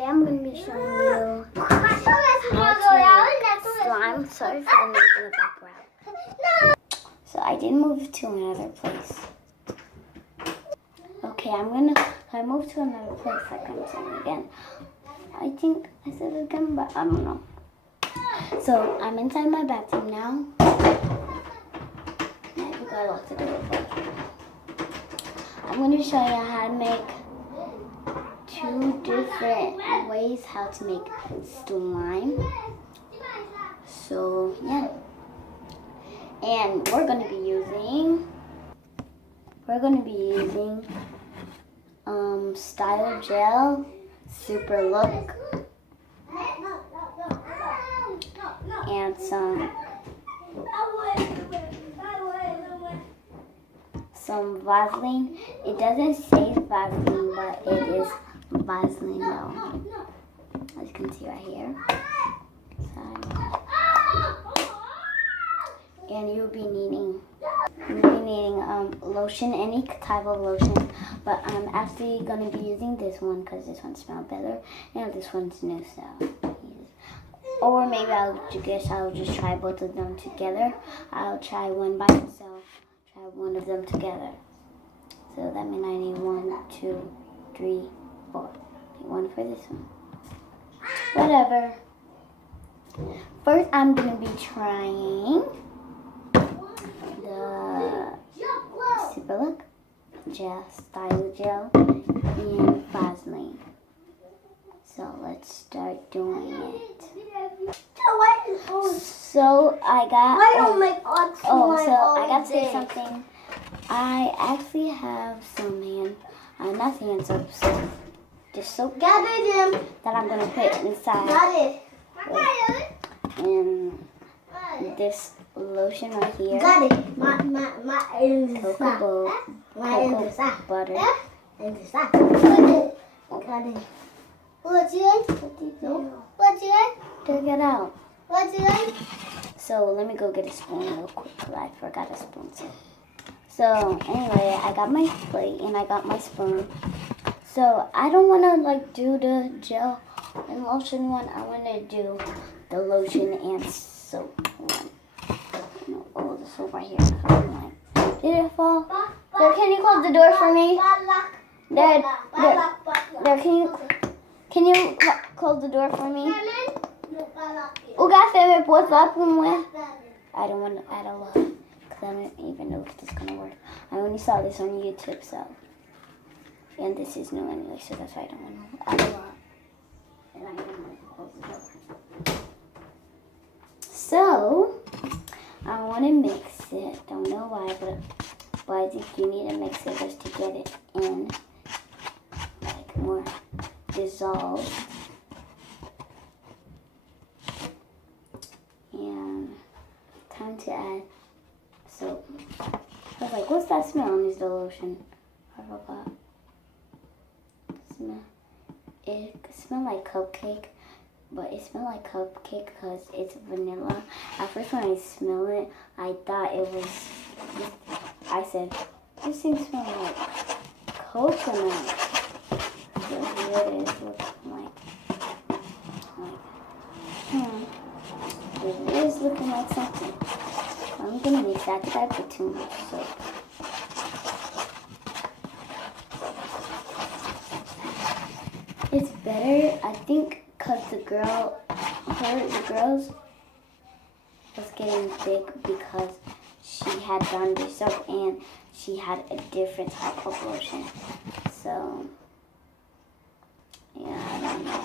Today I'm going to be showing you how to make slime. Sorry for the noise in the background. So I did move to another place. Okay, I moved to another place like I'm saying again. I think I said it again, but I don't know. So I'm inside my bathroom now. I forgot I locked the door. I'm going to show you how to make two different ways how to make slime. So yeah, and we're going to be using Style Gel, Super Look, and some Vaseline. It doesn't say Vaseline, but it is Vaseline though. As you can see right here. And you'll be needing lotion, any type of lotion. But I'm actually going to be using this one because this one smells better. And this one's new, so. Or maybe I'll just try both of them together. I'll try one by itself, try one of them together. So that means I need 1, 2, 3, 4. One for this one. Whatever. First, I'm going to be trying the Super Look Gel, Style Gel, and Vaseline. So let's start doing it. So I got to say something. I actually have some just soap that I'm gonna put inside. And this lotion right here. Cocoa butter. Take it out. So let me go get a spoon real quick because I forgot a spoon. So anyway, I got my plate and I got my spoon. So I don't want to do the gel and lotion one. I want to do the lotion and soap one. Oh, the soap right here. Did it fall? There, can you close the door for me? There, can you close the door for me? Se me puso como I don't want to add a lot because I don't even know if this is going to work. I only saw this on YouTube, so. And this is new anyway, so that's why I don't want to add a lot. And I don't want to close the door. So, I want to mix it. Don't know why, but I think you need to mix it just to get it in. Like more dissolved. And time to add soap. I was like, what's that smell? And it's the lotion. I forgot. It smells like cupcake, but it smells like cupcake because it's vanilla. At first when I smell it, I thought it was, I said, this thing smells like coconut. That's what it looks like. It is looking like something. I'm going to mix that because I put too much soap. It's better, I think, because the girls was getting thick because she had done this soap and she had a different type of lotion. So, yeah, I don't know.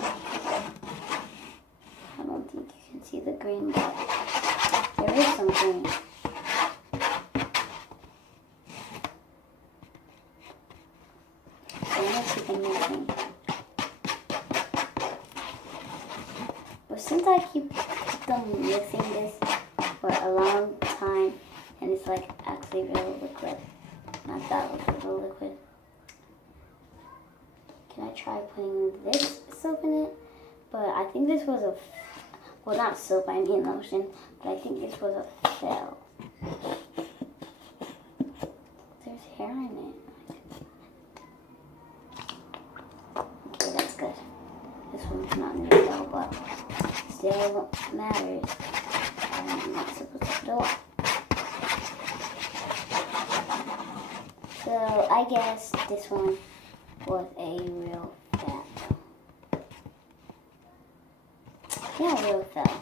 I don't think you can see the green, but there is some green. So let's keep it mixing. But since I keep mixing this for a long time, and it's like actually real liquid, not that real liquid. Can I try putting this soap in it? But I think this was well, not soap, I mean lotion, but I think this was a fail. There's hair in it. Okay, that's good. This it's not new though, but still matters. I'm not supposed to do it. So I guess this one was a real fat. Yeah, real fat.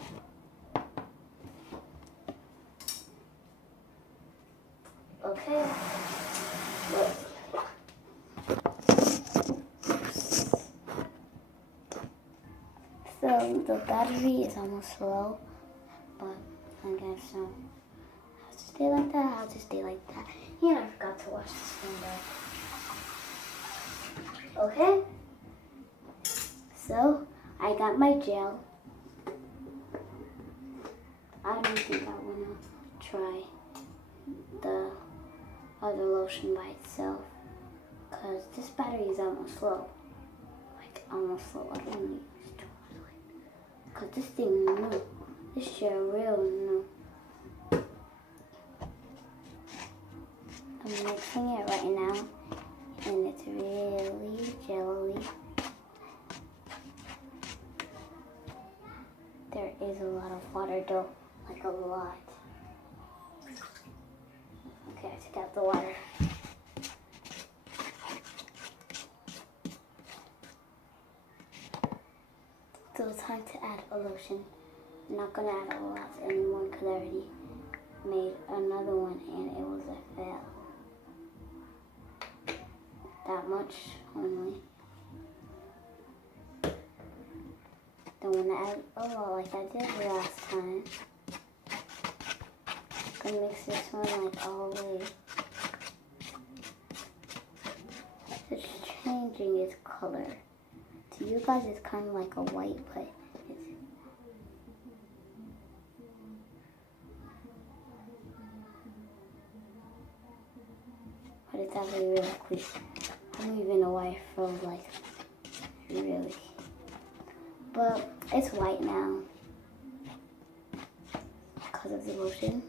Okay. Look. So the battery is almost low, but I guess so. Have to stay like that. I'll just stay like that. And I forgot to wash this window. Okay. So I got my gel. I don't think I wanna try the other lotion by itself, because this battery is almost low. Like almost low. I don't need too much light. Because this thing is new. This chair real new. I'm mixing it right now, and it's really jelly. There is a lot of water though, like a lot. Okay, I took out the water. So it's time to add a lotion. I'm not gonna add a lot anymore because I already made another one and it was a fail. That much only. Don't want to add a lot like I did last time. Gonna mix this one like all the way. It's changing its color. To you guys, it's kind of like a white, but it's actually really clear. I don't even know why it froze like really. But it's white now because of the lotion.